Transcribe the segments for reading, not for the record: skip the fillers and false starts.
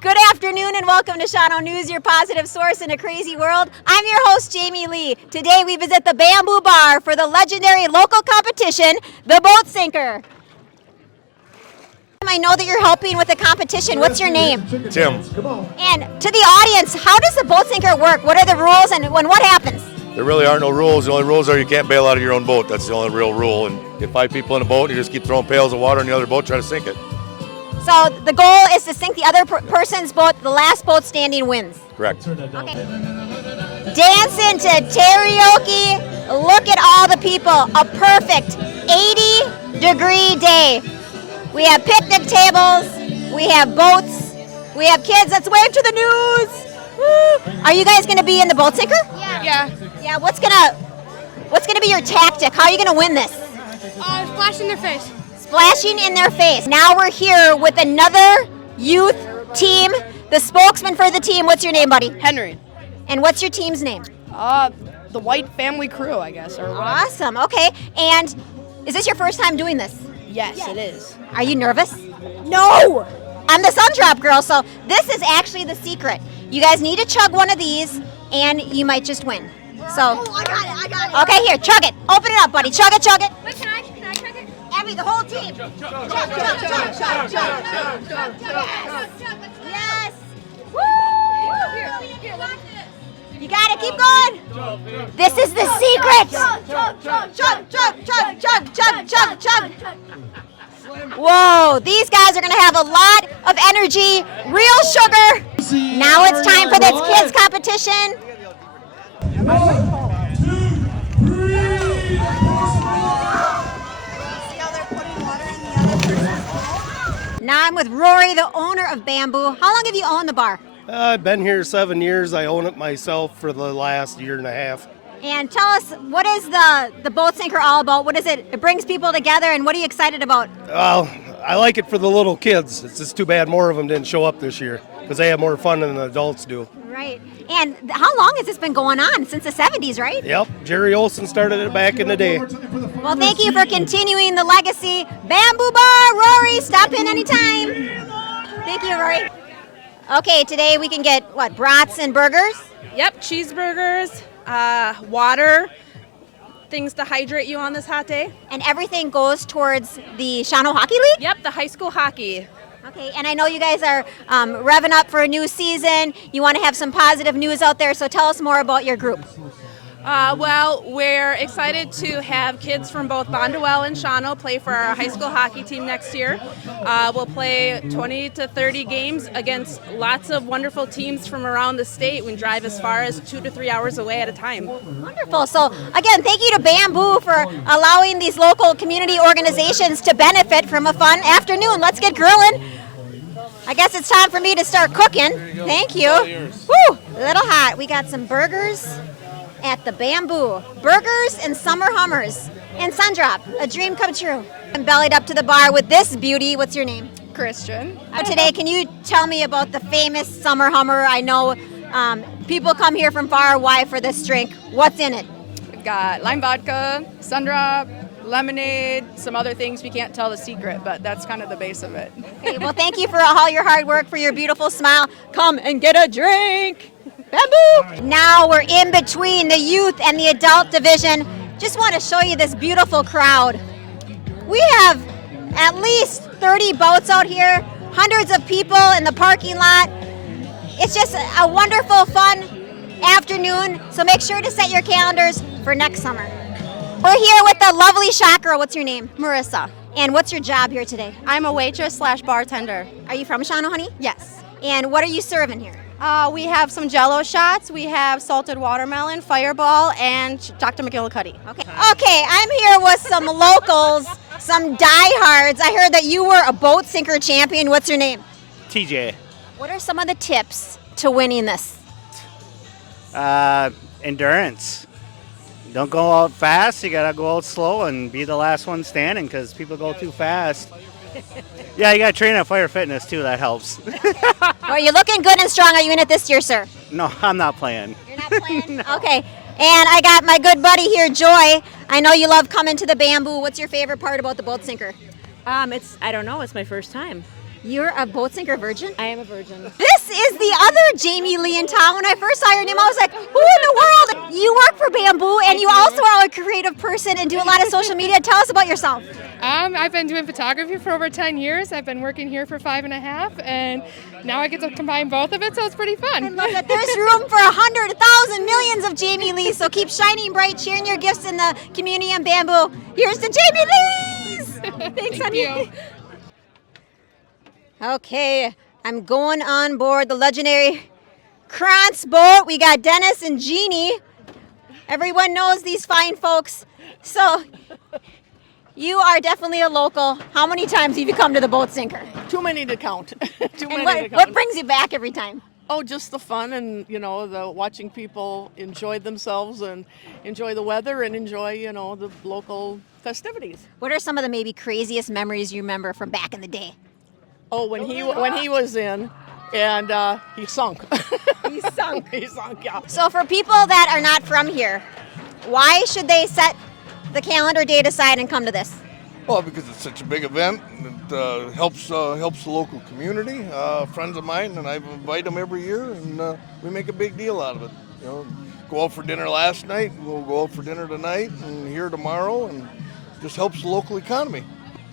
Good afternoon and welcome to Shawano News, your positive source in a crazy world. I'm your host, Jaime Lee. Today we visit the Bamboo Bar for the legendary local competition, the Boat Sinker. I know that you're helping with the competition. What's your name? Tim. And to the audience, how does the Boat Sinker work? What are the rules and what happens? There really are no rules. The only rules are you can't bail out of your own boat. That's the only real rule. And you get 5 people in a boat, you just keep throwing pails of water in the other boat, try to sink it. So the goal is to sink the other person's boat. The last boat standing wins. Correct. Okay. Dancing to karaoke. Look at all the people. A perfect 80-degree day. We have picnic tables. We have boats. We have kids. Let's wave to the news. Woo. Are you guys going to be in the Boat Sinker? Yeah. Yeah. What's gonna be your tactic? How are you gonna win this? Splash in their face. Splashing in their face. Now we're here with another youth team. The spokesman for the team. What's your name, buddy? Henry. And what's your team's name? The White Family Crew, I guess, or whatever. Awesome. Okay. And is this your first time doing this? Yes, it is. Are you nervous? No. I'm the sun drop girl, so this is actually the secret. You guys need to chug one of these, and you might just win. So. Oh, I got it. Okay, here, chug it. Open it up, buddy. Chug it. Wait, can I chug it? Abby, the whole team. Chug. Yes. Woo! You got it. Keep going. This is the secret. Chug. Whoa, these guys are going to have a lot of energy, real sugar. Now it's time for this kids competition. 1, 2, 3. Now I'm with Rory, the owner of Bamboo. How long have you owned the bar? I've been here 7 years. I own it myself for the last year and a half. And tell us, what is the Boat Sinker all about? What is it? It brings people together, and what are you excited about? Well, I like it for the little kids. It's just too bad more of them didn't show up this year because they have more fun than the adults do. Right. And how long has this been going on? Since the 70s, right? Yep, Jerry Olson started it back in the day. Well, thank you for continuing the legacy. Bamboo Bar, Rory, stop in anytime. Thank you, Rory. Okay, today we can get, brats and burgers? Yep, cheeseburgers, water, things to hydrate you on this hot day. And everything goes towards the Shawano Hockey League? Yep, the high school hockey. Okay, and I know you guys are revving up for a new season. You want to have some positive news out there, so tell us more about your group. Well, we're excited to have kids from both Bondwell and Shawano play for our high school hockey team next year. We'll play 20 to 30 games against lots of wonderful teams from around the state. We can drive as far as 2 to 3 hours away at a time. Wonderful. So, again, thank you to Bamboo for allowing these local community organizations to benefit from a fun afternoon. Let's get grilling. I guess it's time for me to start cooking. Thank you. Woo! A little hot. We got some burgers at the Bamboo. Burgers and summer hummers. And Sundrop, a dream come true. I'm bellied up to the bar with this beauty. What's your name? Christian. Today, can you tell me about the famous summer hummer? I know people come here from far and wide for this drink. What's in it? We've got lime vodka, Sundrop, lemonade, some other things we can't tell the secret, but that's kind of the base of it. Okay, well, thank you for all your hard work, for your beautiful smile. Come and get a drink. Bamboo! Now we're in between the youth and the adult division. Just want to show you this beautiful crowd. We have at least 30 boats out here, hundreds of people in the parking lot. It's just a wonderful, fun afternoon, so make sure to set your calendars for next summer. We're here with the lovely shot girl. What's your name? Marissa. And what's your job here today? I'm a waitress / bartender. Are you from Shawano, honey? Yes. And what are you serving here? We have some Jell-O shots. We have salted watermelon, Fireball, and Dr. McGillicuddy. Okay, I'm here with some locals, some diehards. I heard that you were a boat sinker champion. What's your name? TJ. What are some of the tips to winning this? Endurance. Don't go out fast. You gotta go out slow and be the last one standing because people go too fast. Yeah, you gotta train at Fire Fitness too. That helps. Well, you're looking good and strong. Are you in it this year, sir? No, I'm not playing. You're not playing? No. Okay. And I got my good buddy here, Joy. I know you love coming to the Bamboo. What's your favorite part about the boat sinker? I don't know. It's my first time. You're a boat sinker virgin? I am a virgin. This is the other Jaime Lee in town. When I first saw your name, I was like, who in the world? You work for Bamboo, and you also are a creative person and do a lot of social media. Tell us about yourself. I've been doing photography for over 10 years. I've been working here for 5.5, and now I get to combine both of it, so it's pretty fun. I love that. There's room for 100,000 millions of Jaime Lee, so keep shining bright, sharing your gifts in the community and Bamboo. Here's the Jaime Lees! Thanks, honey. you. Okay, I'm going on board the legendary Krantz boat. We got Dennis and Jeannie. Everyone knows these fine folks. So, you are definitely a local. How many times have you come to the boat sinker? Too many to count. What brings you back every time? Oh, just the fun and, the watching people enjoy themselves and enjoy the weather and enjoy, the local festivities. What are some of the maybe craziest memories you remember from back in the day? Oh, when he was in and he sunk. He sunk. He sunk, yeah. So for people that are not from here, why should they set the calendar date aside and come to this? Well, because it's such a big event, and it helps the local community. Friends of mine, and I invite them every year, and we make a big deal out of it. Go out for dinner last night, we'll go out for dinner tonight, and here tomorrow, and just helps the local economy.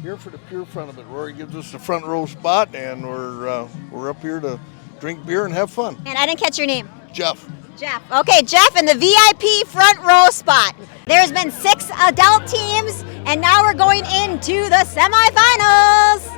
Here for the pure fun of it. Rory gives us the front row spot, and we're up here to drink beer and have fun. And I didn't catch your name. Jeff. Jeff. Okay, Jeff in the VIP front row spot. There's been 6 adult teams, and now we're going into the semifinals.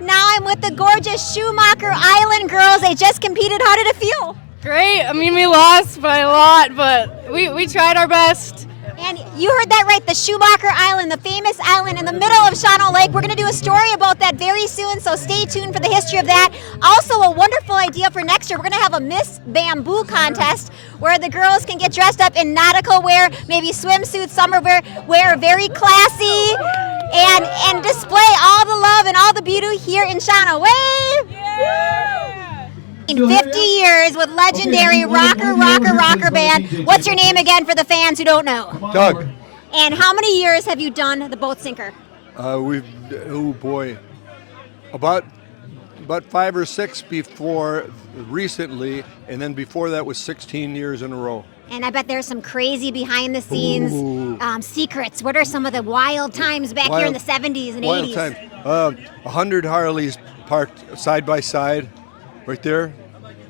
Now I'm with the gorgeous Schumacher Island girls. They just competed. How did it feel? Great. I mean, we lost by a lot, but we tried our best. And you heard that right, the Schumacher Island, the famous island in the middle of Shawano Lake. We're going to do a story about that very soon, so stay tuned for the history of that. Also, a wonderful idea for next year, we're going to have a Miss Bamboo contest where the girls can get dressed up in nautical wear, maybe swimsuits, summer wear, very classy, and display all the love and all the beauty here in Shawano. Wave! Yeah. 50 years with legendary rocker band. What's your name again for the fans who don't know? Doug. And how many years have you done the boat sinker? About 5 or 6 before recently, and then before that was 16 years in a row. And I bet there's some crazy behind the scenes secrets. What are some of the wild times back here in the 70s and 80s? Wild times. 100 Harleys parked side by side right there.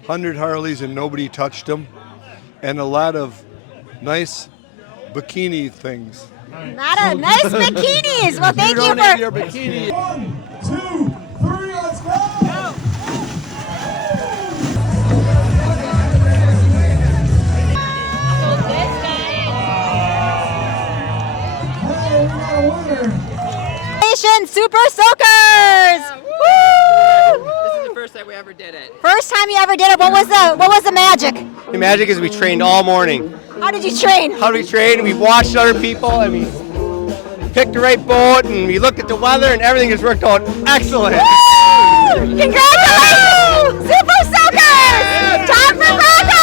100 Harleys and nobody touched them. And a lot of nice bikini things. Not a nice bikinis. Well, thank you for your bikini. 1, 2, 3, let's go! Hey, we got a winner! Super Soakers! Woo! This is the first time we ever did it. First time you ever did it. What was the magic? The magic is we trained all morning. How did you train? How do we train? We watched other people and we picked the right boat and we looked at the weather and everything has worked out excellent. Woo! Congratulations! Super Soakers! Time for Bronco!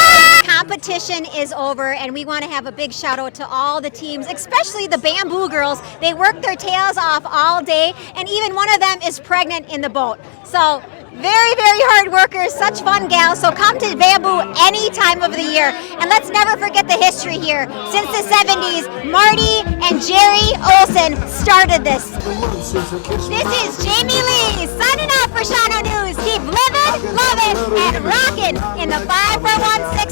Competition is over, and we want to have a big shout out to all the teams, especially the Bamboo girls. They work their tails off all day, and even one of them is pregnant in the boat. So very, very hard workers, such fun gals. So come to Bamboo any time of the year. And let's never forget the history here. Since the 70s, Marty and Jerry Olson started this. This is Jaime Lee signing off for Shawano News. Keep living, loving, and rocking in the 5 for 1 6.